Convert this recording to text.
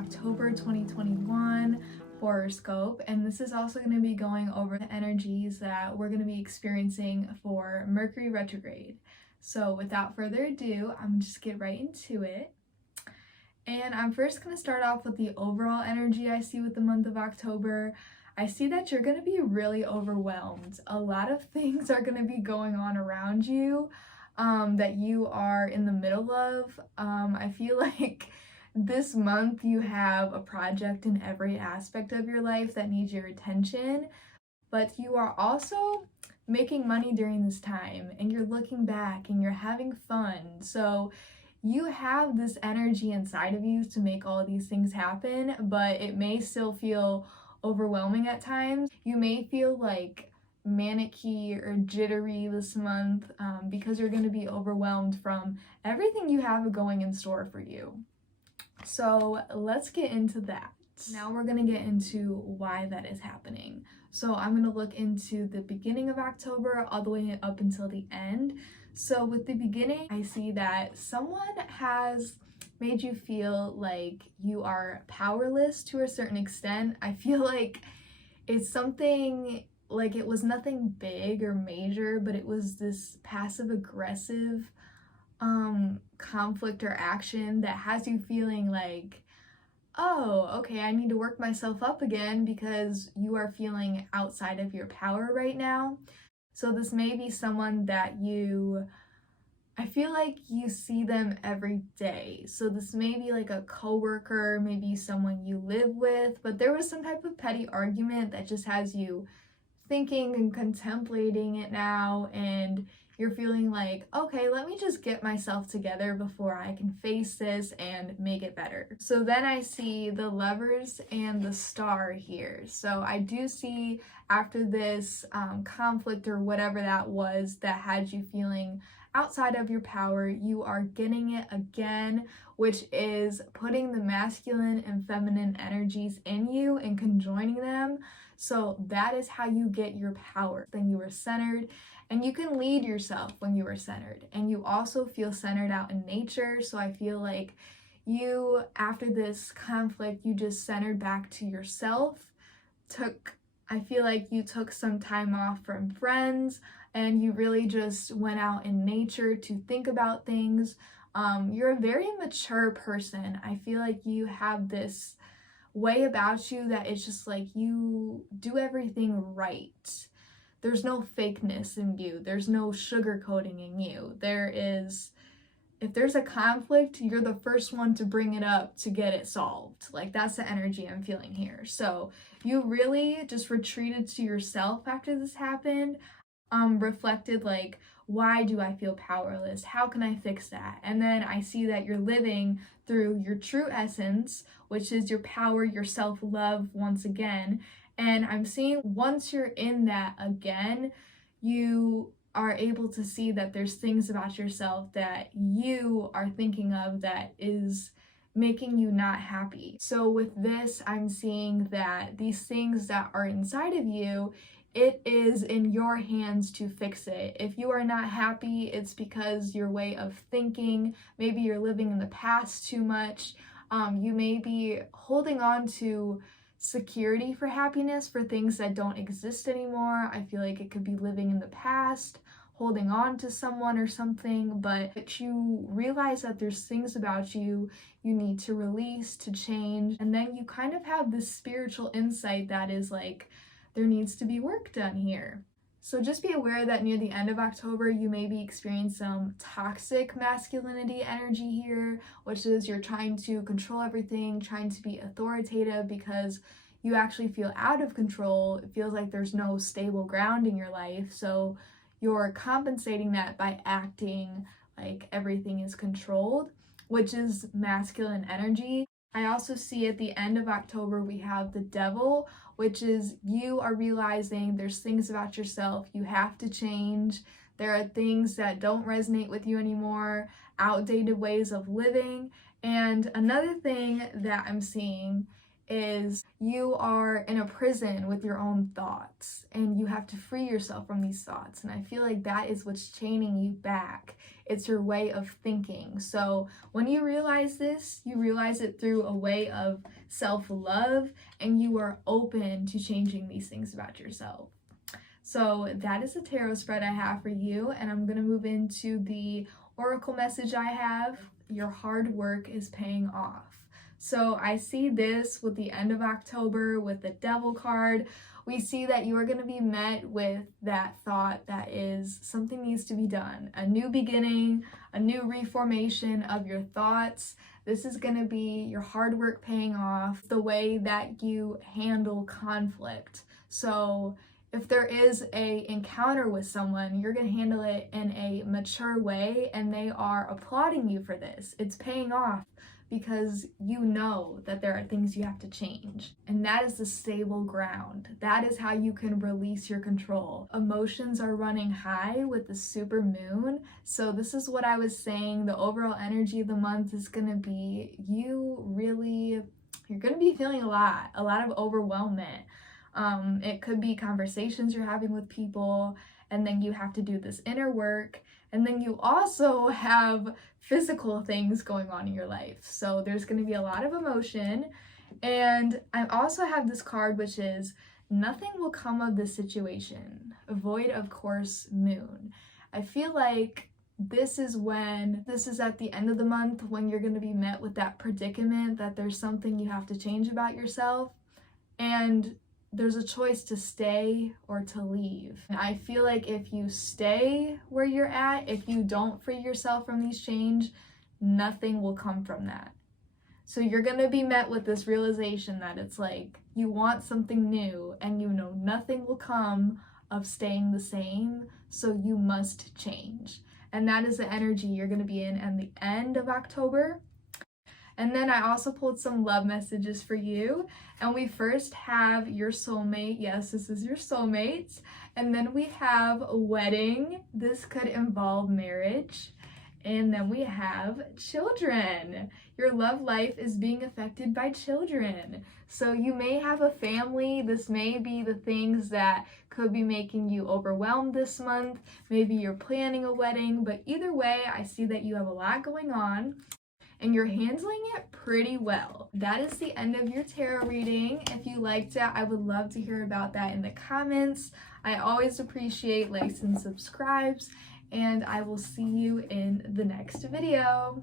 October 2021 horoscope, and this is also going to be going over the energies that we're going to be experiencing for Mercury retrograde. So without further ado, I'm gonna just get right into it. And I'm first going to start off with the overall energy I see with the month of October. I see that you're going to be really overwhelmed. A lot of things are going to be going on around you that you are in the middle of. I feel like this month you have a project in every aspect of your life that needs your attention, but you are also making money during this time and you're looking back and you're having fun. So you have this energy inside of you to make all these things happen, but it may still feel overwhelming at times. You may feel like manicky or jittery this month because you're going to be overwhelmed from everything you have going in store for you. So let's get into that. Now we're going to get into why that is happening. So I'm going to look into the beginning of October all the way up until the end. So with the beginning, I see that someone has made you feel like you are powerless to a certain extent. I feel like it's something like it was nothing big or major, but it was this passive aggressive conflict or action that has you feeling like, oh, okay, I need to work myself up again because you are feeling outside of your power right now. So this may be someone that I feel like you see them every day. So this may be like a coworker, maybe someone you live with, but there was some type of petty argument that just has you thinking and contemplating it now, and you're feeling like, okay, let me just get myself together before I can face this and make it better. So then I see the Lovers and the Star here. So I do see after this conflict or whatever that was that had you feeling outside of your power, you are getting it again, which is putting the masculine and feminine energies in you and conjoining them. So that is how you get your power. Then you are centered, and you can lead yourself when you are centered. And you also feel centered out in nature. So I feel like you, after this conflict, you just centered back to yourself. I feel like you took some time off from friends and you really just went out in nature to think about things. You're a very mature person. I feel like you have this way about you that it's just like you do everything right. There's no fakeness in you. There's no sugarcoating in you. If there's a conflict, you're the first one to bring it up to get it solved. Like, that's the energy I'm feeling here. So you really just retreated to yourself after this happened, reflected like, why do I feel powerless? How can I fix that? And then I see that you're living through your true essence, which is your power, your self-love once again. And I'm seeing once you're in that again, you are able to see that there's things about yourself that you are thinking of that is making you not happy. So with this, I'm seeing that these things that are inside of you, it is in your hands to fix it. If you are not happy, it's because your way of thinking, maybe you're living in the past too much. You may be holding on to security for happiness for things that don't exist anymore. I feel like it could be living in the past, holding on to someone or something, but you realize that there's things about you need to release, to change, and then you kind of have this spiritual insight that is like, there needs to be work done here. So just be aware that near the end of October, you may be experiencing some toxic masculinity energy here, which is you're trying to control everything, trying to be authoritative because you actually feel out of control. It feels like there's no stable ground in your life. So you're compensating that by acting like everything is controlled, which is masculine energy. I also see at the end of October, we have the Devil, which is you are realizing there's things about yourself you have to change. There are things that don't resonate with you anymore, outdated ways of living. And another thing that I'm seeing is you are in a prison with your own thoughts and you have to free yourself from these thoughts. And I feel like that is what's chaining you back. It's your way of thinking. So when you realize this, you realize it through a way of self-love, and you are open to changing these things about yourself. So that is the tarot spread I have for you, and I'm going to move into the oracle message I have. Your hard work is paying off. So I see this with the end of October with the Devil card. We see that you are going to be met with that thought that is something needs to be done. A new beginning, a new reformation of your thoughts. This is going to be your hard work paying off, the way that you handle conflict. So if there is a encounter with someone, you're going to handle it in a mature way, and they are applauding you for this. It's paying off because you know that there are things you have to change. And that is the stable ground. That is how you can release your control. Emotions are running high with the super moon. So this is what I was saying. The overall energy of the month is going to be you're going to be feeling a lot of overwhelmment. It could be conversations you're having with people, and then you have to do this inner work, and then you also have physical things going on in your life. So there's going to be a lot of emotion. And I also have this card, which is nothing will come of this situation. Avoid, of course, moon. I feel like this is at the end of the month when you're going to be met with that predicament that there's something you have to change about yourself. And there's a choice to stay or to leave. And I feel like if you stay where you're at, if you don't free yourself from these change, nothing will come from that. So you're gonna be met with this realization that it's like you want something new, and you know nothing will come of staying the same, so you must change. And that is the energy you're gonna be in at the end of October. And then I also pulled some love messages for you. And we first have your soulmate. Yes, this is your soulmate. And then we have a wedding. This could involve marriage. And then we have children. Your love life is being affected by children. So you may have a family. This may be the things that could be making you overwhelmed this month. Maybe you're planning a wedding. But either way, I see that you have a lot going on, and you're handling it pretty well. That is the end of your tarot reading. If you liked it, I would love to hear about that in the comments. I always appreciate likes and subscribes, and I will see you in the next video.